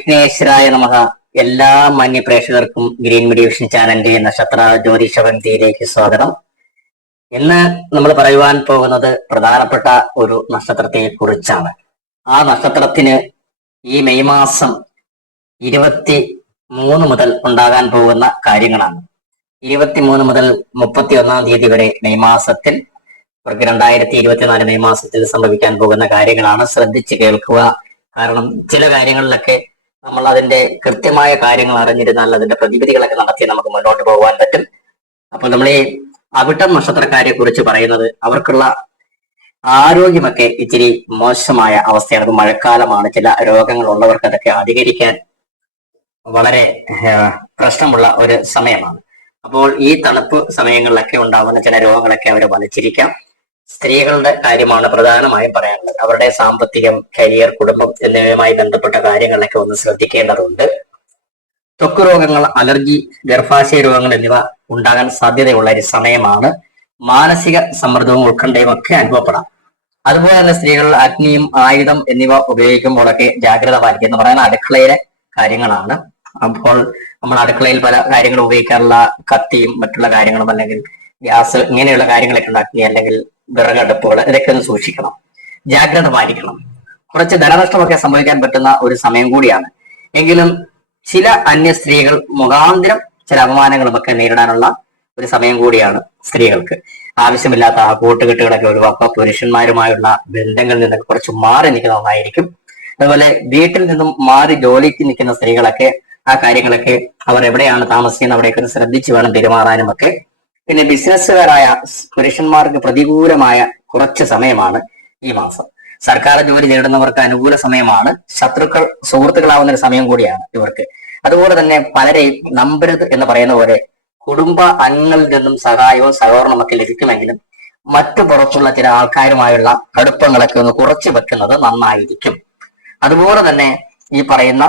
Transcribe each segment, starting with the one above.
വിഘ്നേശ്വരായ നമഹ എല്ലാ മാന്യ പ്രേക്ഷകർക്കും ഗ്രീൻ മീഡിയ വിഷൻ ചാനലിന്റെ നക്ഷത്ര ജ്യോതിഷ പന്തിയിലേക്ക് സ്വാഗതം. ഇന്ന് നമ്മൾ പറയുവാൻ പോകുന്നത് പ്രധാനപ്പെട്ട ഒരു നക്ഷത്രത്തെ കുറിച്ചാണ് ആ നക്ഷത്രത്തിന് ഈ മെയ് മാസം ഇരുപത്തി മൂന്ന് മുതൽ ഉണ്ടാകാൻ പോകുന്ന കാര്യങ്ങളാണ്. ഇരുപത്തി മൂന്ന് മുതൽ മുപ്പത്തി ഒന്നാം തീയതി വരെ മെയ് മാസത്തിൽ ഇവർക്ക് രണ്ടായിരത്തി ഇരുപത്തിനാല് മെയ് മാസത്തിൽ സംഭവിക്കാൻ പോകുന്ന കാര്യങ്ങളാണ്. ശ്രദ്ധിച്ച് കേൾക്കുക. കാരണം ചില കാര്യങ്ങളിലൊക്കെ നമ്മൾ അതിന്റെ കൃത്യമായ കാര്യങ്ങൾ അറിഞ്ഞിരുന്നാൽ അതിന്റെ പ്രതിവിധികളൊക്കെ നടത്തി നമുക്ക് മുന്നോട്ട് പോകാൻ പറ്റും. അപ്പൊ നമ്മൾ ഈ അവിട്ടം നക്ഷത്രക്കാരെ കുറിച്ച് പറയുന്നത് അവർക്കുള്ള ആരോഗ്യമൊക്കെ ഇച്ചിരി മോശമായ അവസ്ഥയാണ്. അത് മഴക്കാലമാണ്. ചില രോഗങ്ങൾ ഉള്ളവർക്ക് അതൊക്കെ അധികരിക്കാൻ വളരെ പ്രശ്നമുള്ള ഒരു സമയമാണ്. അപ്പോൾ ഈ തണുപ്പ് സമയങ്ങളിലൊക്കെ ഉണ്ടാകുന്ന ചില രോഗങ്ങളൊക്കെ അവരെ വലച്ചിരിക്കാം. സ്ത്രീകളുടെ കാര്യമാണ് പ്രധാനമായും പറയാനുള്ളത്. അവരുടെ സാമ്പത്തികം കരിയർ കുടുംബം എന്നിവയുമായി ബന്ധപ്പെട്ട കാര്യങ്ങളൊക്കെ ഒന്ന് ശ്രദ്ധിക്കേണ്ടതുണ്ട്. ത്വക്ക് രോഗങ്ങൾ അലർജി ഗർഭാശയ രോഗങ്ങൾ എന്നിവ ഉണ്ടാകാൻ സാധ്യതയുള്ള ഒരു സമയമാണ്. മാനസിക സമ്മർദ്ദവും ഉത്കണ്ഠയും ഒക്കെ അനുഭവപ്പെടാം. അതുപോലെ തന്നെ സ്ത്രീകൾ അഗ്നിയും ആയുധം എന്നിവ ഉപയോഗിക്കുമ്പോഴൊക്കെ ജാഗ്രത പാലിക്കുക എന്ന് പറയുന്ന അടുക്കളയിലെ കാര്യങ്ങളാണ്. അപ്പോൾ നമ്മൾ അടുക്കളയിൽ പല കാര്യങ്ങളും ഉപയോഗിക്കാറുള്ള കത്തിയും മറ്റുള്ള കാര്യങ്ങളും അല്ലെങ്കിൽ ഗ്യാസ് ഇങ്ങനെയുള്ള കാര്യങ്ങളൊക്കെ ഉണ്ടാക്കുക അല്ലെങ്കിൽ വിറകടുപ്പുകൾ ഇതൊക്കെ ഒന്ന് സൂക്ഷിക്കണം. ജാഗ്രത പാലിക്കണം. കുറച്ച് ധനനഷ്ടമൊക്കെ സംഭവിക്കാൻ പറ്റുന്ന ഒരു സമയം കൂടിയാണ്. എങ്കിലും ചില അന്യ സ്ത്രീകൾ മുഖാന്തരം ചില അപമാനങ്ങളും ഒക്കെ നേരിടാനുള്ള ഒരു സമയം കൂടിയാണ് സ്ത്രീകൾക്ക്. ആവശ്യമില്ലാത്ത ആ കൂട്ടുകെട്ടുകളൊക്കെ ഒഴിവാക്കുക പുരുഷന്മാരുമായുള്ള ബന്ധങ്ങളിൽ നിന്നൊക്കെ കുറച്ച് മാറി നിൽക്കുന്ന ഒന്നായിരിക്കും. അതുപോലെ വീട്ടിൽ നിന്നും മാറി ജോലിക്ക് നിൽക്കുന്ന സ്ത്രീകളൊക്കെ ആ കാര്യങ്ങളൊക്കെ അവർ എവിടെയാണ് താമസിക്കുന്നത് അവിടെയൊക്കെ ശ്രദ്ധിച്ച് വേണം പെരുമാറാനും ഒക്കെ പിന്നെ ബിസിനസ്സുകാരായ പുരുഷന്മാർക്ക് പ്രതികൂലമായ കുറച്ച് സമയമാണ് ഈ മാസം. സർക്കാർ ജോലി നേടുന്നവർക്ക് അനുകൂല സമയമാണ്. ശത്രുക്കൾ സുഹൃത്തുക്കളാവുന്ന ഒരു സമയം കൂടിയാണ് ഇവർക്ക്. അതുപോലെ തന്നെ പലരെയും നമ്പരുത് എന്ന് പറയുന്ന പോലെ കുടുംബ അംഗങ്ങളിൽ നിന്നും സഹായവും സഹകരണവും ഒക്കെ ലഭിക്കുമെങ്കിലും മറ്റു പുറത്തുള്ള ചില ആൾക്കാരുമായുള്ള അടുപ്പങ്ങളൊക്കെ ഒന്ന് കുറച്ച് വെക്കുന്നത് നന്നായിരിക്കും. അതുപോലെ തന്നെ ഈ പറയുന്ന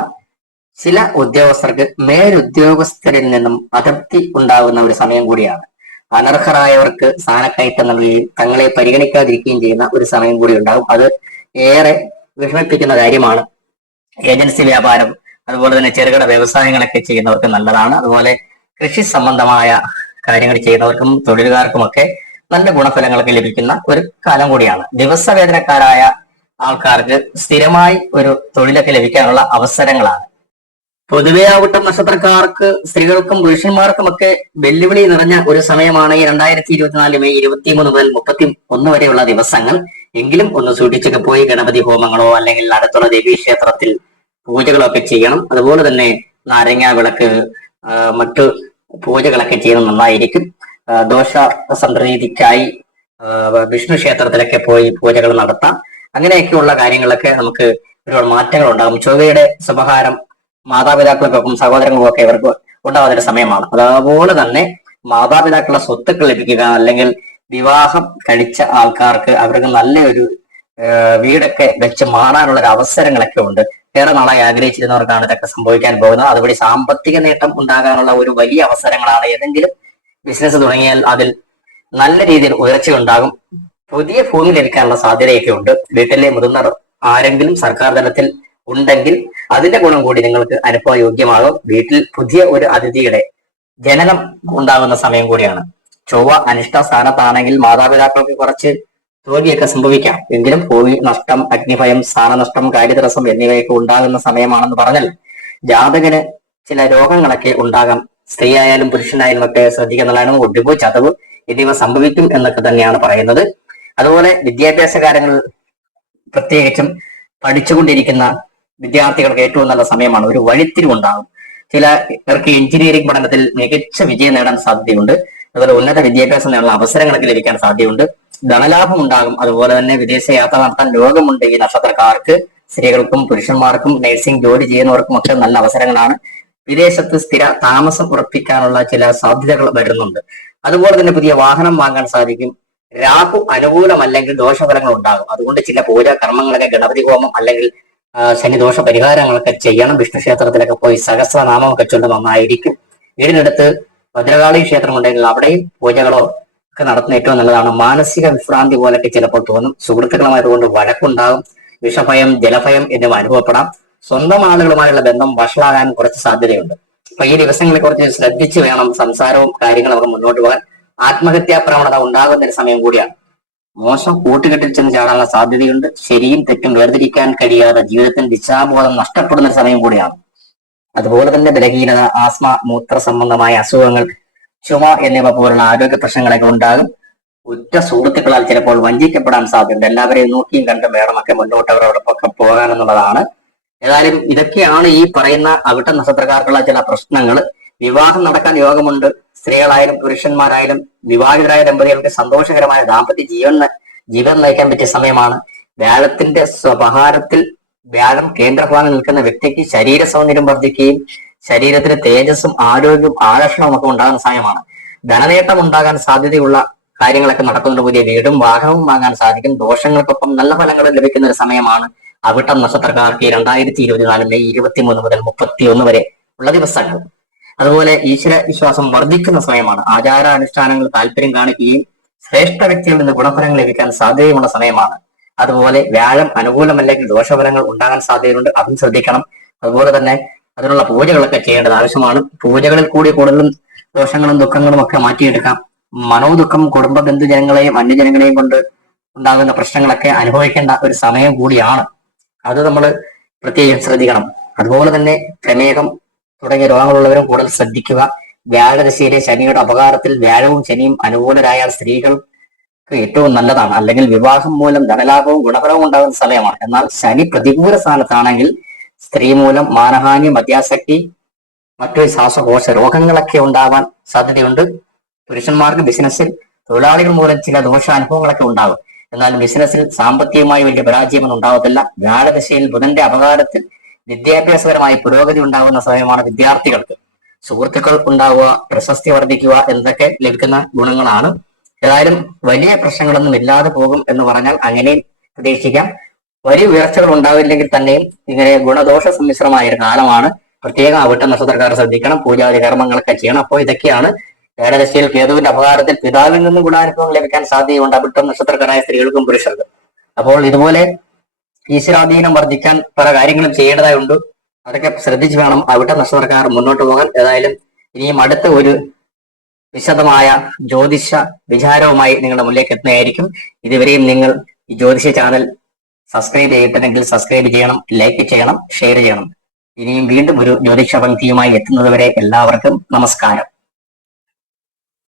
ചില ഉദ്യോഗസ്ഥർക്ക് മേലുദ്യോഗസ്ഥരിൽ നിന്നും അതൃപ്തി ഉണ്ടാകുന്ന ഒരു സമയം കൂടിയാണ്. അനർഹരായവർക്ക് സ്ഥാനക്കയറ്റം നൽകുകയും തങ്ങളെ പരിഗണിക്കാതിരിക്കുകയും ചെയ്യുന്ന ഒരു സമയം കൂടി ഉണ്ടാകും അത് ഏറെ വിഷമിപ്പിക്കുന്ന കാര്യമാണ്. ഏജൻസി വ്യാപാരം അതുപോലെ തന്നെ ചെറുകിട വ്യവസായങ്ങളൊക്കെ ചെയ്യുന്നവർക്ക് നല്ലതാണ്. അതുപോലെ കൃഷി സംബന്ധമായ കാര്യങ്ങൾ ചെയ്യുന്നവർക്കും തൊഴിലുകാർക്കുമൊക്കെ നല്ല ഗുണഫലങ്ങളൊക്കെ ലഭിക്കുന്ന ഒരു കാലം കൂടിയാണ്. ദിവസവേതനക്കാരായ ആൾക്കാർക്ക് സ്ഥിരമായി ഒരു തൊഴിലൊക്കെ ലഭിക്കാനുള്ള അവസരങ്ങളാണ്. പൊതുവെ ആവട്ടം നക്ഷത്രക്കാർക്ക് സ്ത്രീകൾക്കും പുരുഷന്മാർക്കും ഒക്കെ വെല്ലുവിളി നിറഞ്ഞ ഒരു സമയമാണ് ഈ രണ്ടായിരത്തി ഇരുപത്തിനാല് മെയ് ഇരുപത്തിമൂന്ന് മുതൽ മുപ്പത്തി ഒന്ന് വരെയുള്ള ദിവസങ്ങൾ. എങ്കിലും ഒന്ന് സൂക്ഷിച്ചൊക്കെ പോയി ഗണപതി ഹോമങ്ങളോ അല്ലെങ്കിൽ അടുത്തുള്ള ദേവീ ക്ഷേത്രത്തിൽ പൂജകളോ ഒക്കെ ചെയ്യണം. അതുപോലെ തന്നെ നാരങ്ങ വിളക്ക് മറ്റു പൂജകളൊക്കെ ചെയ്യുന്നത് നന്നായിരിക്കും. ദോഷ സംപ്രീതിക്കായി വിഷ്ണു ക്ഷേത്രത്തിലൊക്കെ പോയി പൂജകൾ നടത്താം. അങ്ങനെയൊക്കെയുള്ള കാര്യങ്ങളൊക്കെ നമുക്ക് ഒരുപാട് മാറ്റങ്ങൾ ഉണ്ടാകും ചൊവ്വയുടെ സ്വപഹാരം മാതാപിതാക്കൾക്കൊപ്പം സഹോദരങ്ങൾക്കൊക്കെ ഇവർക്ക് ഉണ്ടാകുന്ന ഒരു സമയമാണ്. അതുപോലെ തന്നെ മാതാപിതാക്കളുടെ സ്വത്തുക്കൾ ലഭിക്കുക അല്ലെങ്കിൽ വിവാഹം കഴിച്ച ആൾക്കാർക്ക് അവർക്ക് നല്ലൊരു വീടൊക്കെ വെച്ച് മാറാനുള്ള ഒരു അവസരങ്ങളൊക്കെ ഉണ്ട്. ഏറെ നാളായി ആഗ്രഹിച്ചിരുന്നവർക്കാണ് ഇതൊക്കെ സംഭവിക്കാൻ പോകുന്നത്. അതുവഴി സാമ്പത്തിക നേട്ടം ഉണ്ടാകാനുള്ള ഒരു വലിയ അവസരങ്ങളാണ് ഏതെങ്കിലും ബിസിനസ് തുടങ്ങിയാൽ അതിൽ നല്ല രീതിയിൽ ഉയർച്ച ഉണ്ടാകും. പുതിയ ഭൂമി ലഭിക്കാനുള്ള സാധ്യതയൊക്കെ ഉണ്ട്. വീട്ടിലെ മുതിർന്നവർ ആരെങ്കിലും സർക്കാർ തലത്തിൽ ഉണ്ടെങ്കിൽ അതിന്റെ ഗുണം കൂടി നിങ്ങൾക്ക് അനുഭവയോഗ്യമാകും. വീട്ടിൽ പുതിയ ഒരു അതിഥിയുടെ ജനനം ഉണ്ടാകുന്ന സമയം കൂടിയാണ്. ചൊവ്വ അനിഷ്ട സ്ഥാനത്താണെങ്കിൽ മാതാപിതാക്കൾക്ക് കുറച്ച് തോൽവിയൊക്കെ സംഭവിക്കാം. എങ്കിലും ഭൂമി നഷ്ടം അഗ്നിഭയം സ്ഥാനനഷ്ടം കാര്യതടസ്സം എന്നിവയൊക്കെ ഉണ്ടാകുന്ന സമയമാണെന്ന് പറഞ്ഞാൽ ജാതകന് ചില രോഗങ്ങളൊക്കെ ഉണ്ടാകാം. സ്ത്രീ ആയാലും പുരുഷനായാലും ഒക്കെ ശ്രദ്ധിക്കുന്നതാണ് ഒടിവ് ചതവ് എന്നിവ സംഭവിക്കും എന്നൊക്കെ തന്നെയാണ് പറയുന്നത്. അതുപോലെ വിദ്യാഭ്യാസ കാര്യങ്ങൾ പ്രത്യേകിച്ചും പഠിച്ചുകൊണ്ടിരിക്കുന്ന വിദ്യാർത്ഥികൾക്ക് ഏറ്റവും നല്ല സമയമാണ്. ഒരു വഴിത്തിരിവുണ്ടാകും. ചില പേർക്ക് എഞ്ചിനീയറിംഗ് പഠനത്തിൽ മികച്ച വിജയം നേടാൻ സാധ്യതയുണ്ട്. അതുപോലെ ഉന്നത വിദ്യാഭ്യാസം നേടാനുള്ള അവസരങ്ങളൊക്കെ ലഭിക്കാൻ സാധ്യതയുണ്ട്. ധനലാഭം ഉണ്ടാകും. അതുപോലെ തന്നെ വിദേശ യാത്ര നടത്താൻ ലോകമുണ്ട് ഈ നക്ഷത്രക്കാർക്ക്. സ്ത്രീകൾക്കും പുരുഷന്മാർക്കും നഴ്സിംഗ് ജോലി ചെയ്യുന്നവർക്കും ഒക്കെ നല്ല അവസരങ്ങളാണ്. വിദേശത്ത് സ്ഥിര താമസം ഉറപ്പിക്കാനുള്ള ചില സാധ്യതകൾ വരുന്നുണ്ട്. അതുപോലെ തന്നെ പുതിയ വാഹനം വാങ്ങാൻ സാധിക്കും. രാഹു അനുകൂലമല്ലെങ്കിൽ ദോഷഫലങ്ങൾ ഉണ്ടാകും. അതുകൊണ്ട് ചില പൂജാ കർമ്മങ്ങളൊക്കെ ഗണപതി ഹോമം അല്ലെങ്കിൽ ശനിദോഷ പരിഹാരങ്ങളൊക്കെ ചെയ്യണം. വിഷ്ണു ക്ഷേത്രത്തിലൊക്കെ പോയി സഹസ്രനാമമൊക്കെ ചൊല്ലു നന്നായിരിക്കും. വീടിനടുത്ത് ഭദ്രകാളി ക്ഷേത്രം ഉണ്ടെങ്കിൽ അവിടെയും പൂജകളോ ഒക്കെ നടത്തുന്ന ഏറ്റവും നല്ലതാണ്. മാനസിക വിഭ്രാന്തി പോലൊക്കെ ചിലപ്പോൾ തോന്നും. സുഹൃത്തുക്കളുമായതുകൊണ്ട് വഴക്കുണ്ടാകും. വിഷഭയം ജലഭയം എന്നിവ അനുഭവപ്പെടാം. സ്വന്തം ആളുകളുമായുള്ള ബന്ധം വഷളാകാൻ കുറച്ച് സാധ്യതയുണ്ട്. അപ്പൊ ഈ ദിവസങ്ങളെ കുറച്ച് ശ്രദ്ധിച്ചു വേണം സംസാരവും കാര്യങ്ങളും ഒക്കെ മുന്നോട്ട് പോകാൻ. ആത്മഹത്യാ പ്രവണത ഉണ്ടാകുന്ന ഒരു സമയം കൂടിയാണ്. മോശം കൂട്ടുകെട്ടിൽ ചെന്ന് ചാടാനുള്ള സാധ്യതയുണ്ട്. ശരിയും തെറ്റും വേർതിരിക്കാൻ കഴിയാതെ ജീവിതത്തിന് ദിശാബോധം നഷ്ടപ്പെടുന്ന സമയം കൂടിയാണ്. അതുപോലെ തന്നെ ബലഹീനത ആസ്മ മൂത്ര സംബന്ധമായ അസുഖങ്ങൾ ചുമ എന്നിവ പോലുള്ള ആരോഗ്യ പ്രശ്നങ്ങളൊക്കെ ഉണ്ടാകും. ഉറ്റ സുഹൃത്തുക്കളാൽ ചിലപ്പോൾ വഞ്ചിക്കപ്പെടാൻ സാധ്യതയുണ്ട്. എല്ലാവരെയും നോക്കിയും കണ്ടും വേണമൊക്കെ മുന്നോട്ട് അവരോടൊപ്പം പോകാനെന്നുള്ളതാണ്. ഏതായാലും ഇതൊക്കെയാണ് ഈ പറയുന്ന അവിട്ട നക്ഷത്രക്കാർക്കുള്ള ചില പ്രശ്നങ്ങൾ വിവാഹം നടക്കാൻ യോഗമുണ്ട്. സ്ത്രീകളായാലും പുരുഷന്മാരായാലും വിവാഹിതരായ ദമ്പതികൾക്ക് സന്തോഷകരമായ ദാമ്പത്യ ജീവൻ ജീവിതം നയിക്കാൻ പറ്റിയ സമയമാണ്. വ്യാഴത്തിന്റെ സ്വപഹാരത്തിൽ വ്യാഴം കേന്ദ്രഭാഗം നിൽക്കുന്ന വ്യക്തിക്ക് ശരീര സൗന്ദര്യം വർദ്ധിക്കുകയും ശരീരത്തിന് തേജസ്സും ആരോഗ്യവും ആകർഷണവും ഒക്കെ ഉണ്ടാകുന്ന സമയമാണ്. ധനനേട്ടം ഉണ്ടാകാൻ സാധ്യതയുള്ള കാര്യങ്ങളൊക്കെ നടക്കുന്നുണ്ട്. പുതിയ വീടും വാഹനവും വാങ്ങാൻ സാധിക്കും. ദോഷങ്ങൾക്കൊപ്പം നല്ല ഫലങ്ങൾ ലഭിക്കുന്ന ഒരു സമയമാണ്. അവിട്ടം നക്ഷത്രക്കാർക്ക് രണ്ടായിരത്തി ഇരുപത്തിനാല് മെയ് ഇരുപത്തിമൂന്ന് മുതൽ മുപ്പത്തി ഒന്ന് വരെ ഉള്ള ദിവസങ്ങൾ. അതുപോലെ ഈശ്വര വിശ്വാസം വർദ്ധിക്കുന്ന സമയമാണ്. ആചാര അനുഷ്ഠാനങ്ങൾ താല്പര്യം കാണിക്കുകയും ശ്രേഷ്ഠ വ്യക്തികളിൽ നിന്ന് ഗുണഫലങ്ങൾ ലഭിക്കാൻ സാധ്യതയുമുള്ള സമയമാണ്. അതുപോലെ വ്യാഴം അനുകൂലമല്ലെങ്കിൽ ദോഷഫലങ്ങൾ ഉണ്ടാകാൻ സാധ്യതയുണ്ട്. അതും ശ്രദ്ധിക്കണം. അതുപോലെ തന്നെ അതിനുള്ള പൂജകളൊക്കെ ചെയ്യേണ്ടത് ആവശ്യമാണ്. പൂജകളിൽ കൂടി കൂടുതലും ദോഷങ്ങളും ദുഃഖങ്ങളും ഒക്കെ മാറ്റിയെടുക്കാം. മനോദുഃഖം കുടുംബ ബന്ധുജനങ്ങളെയും അന്യജനങ്ങളെയും കൊണ്ട് ഉണ്ടാകുന്ന പ്രശ്നങ്ങളൊക്കെ അനുഭവിക്കേണ്ട ഒരു സമയം കൂടിയാണ്. അത് നമ്മൾ പ്രത്യേകം ശ്രദ്ധിക്കണം. അതുപോലെ തന്നെ പ്രമേഹം തുടങ്ങിയ രോഗങ്ങളുള്ളവരും കൂടുതൽ ശ്രദ്ധിക്കുക. വ്യാഴദശയിലെ ശനിയുടെ അപകാരത്തിൽ വ്യാഴവും ശനിയും അനുകൂലരായ സ്ത്രീകൾക്ക് ഏറ്റവും നല്ലതാണ്. അല്ലെങ്കിൽ വിവാഹം മൂലം ധനലാഭവും ഗുണപരവും ഉണ്ടാകുന്ന സമയമാണ്. എന്നാൽ ശനി പ്രതികൂല സ്ഥാനത്താണെങ്കിൽ സ്ത്രീ മൂലം മാനഹാനി മദ്യാസക്തി മറ്റു ശ്വാസകോശ രോഗങ്ങളൊക്കെ ഉണ്ടാവാൻ സാധ്യതയുണ്ട്. പുരുഷന്മാർക്ക് ബിസിനസ്സിൽ തൊഴിലാളികൾ മൂലം ചില ദോഷാനുഭവങ്ങളൊക്കെ ഉണ്ടാകും. എന്നാൽ ബിസിനസ്സിൽ സാമ്പത്തികമായി വലിയ പരാജയമൊന്നും ഉണ്ടാവത്തില്ല. വ്യാഴദശയിൽ ബുധന്റെ അപകാരത്തിൽ വിദ്യാഭ്യാസപരമായി പുരോഗതി ഉണ്ടാകുന്ന സമയമാണ് വിദ്യാർത്ഥികൾക്ക്. സുഹൃത്തുക്കൾ ഉണ്ടാവുക പ്രശസ്തി വർദ്ധിക്കുക എന്നൊക്കെ ലഭിക്കുന്ന ഗുണങ്ങളാണ്. ഏതായാലും വലിയ പ്രശ്നങ്ങളൊന്നും ഇല്ലാതെ പോകും എന്ന് പറഞ്ഞാൽ അങ്ങനെയും പ്രതീക്ഷിക്കാം. വലിയ ഉയർച്ചകൾ ഉണ്ടാവില്ലെങ്കിൽ തന്നെയും ഇങ്ങനെ ഗുണദോഷ സമ്മിശ്രമായ ഒരു കാലമാണ്. പ്രത്യേകം അവിട്ട നക്ഷത്രക്കാർ ശ്രദ്ധിക്കണം പൂജാതി കർമ്മങ്ങളൊക്കെ ചെയ്യണം. അപ്പോൾ ഇതൊക്കെയാണ് ഏകദശയിൽ കേതുവിന്റെ അപകാരത്തിൽ പിതാവിൽ നിന്നും ഗുണാനുഭവം ലഭിക്കാൻ സാധ്യതയുണ്ട് അവിട്ടം നക്ഷത്രക്കാരായ സ്ത്രീകൾക്കും പുരുഷർക്കും. അപ്പോൾ ഇതുപോലെ ഈശ്വരാധീനം വർദ്ധിക്കാൻ പല കാര്യങ്ങളും ചെയ്യേണ്ടതായുണ്ട് അതൊക്കെ ശ്രദ്ധിച്ചു വേണം അവിട്ട നക്ഷത്രക്കാർ മുന്നോട്ട് പോകാൻ. ഏതായാലും ഇനിയും അടുത്ത ഒരു വിശദമായ ജ്യോതിഷ വിചാരവുമായി നിങ്ങളുടെ മുന്നിലേക്ക് എത്തുന്നതായിരിക്കും. ഇതുവരെയും നിങ്ങൾ ഈ ജ്യോതിഷ ചാനൽ സബ്സ്ക്രൈബ് ചെയ്തിട്ടുണ്ടെങ്കിൽ സബ്സ്ക്രൈബ് ചെയ്യണം ലൈക്ക് ചെയ്യണം ഷെയർ ചെയ്യണം. ഇനിയും വീണ്ടും ഒരു ജ്യോതിഷ പങ്ക്തിയുമായി എത്തുന്നതുവരെ എല്ലാവർക്കും നമസ്കാരം.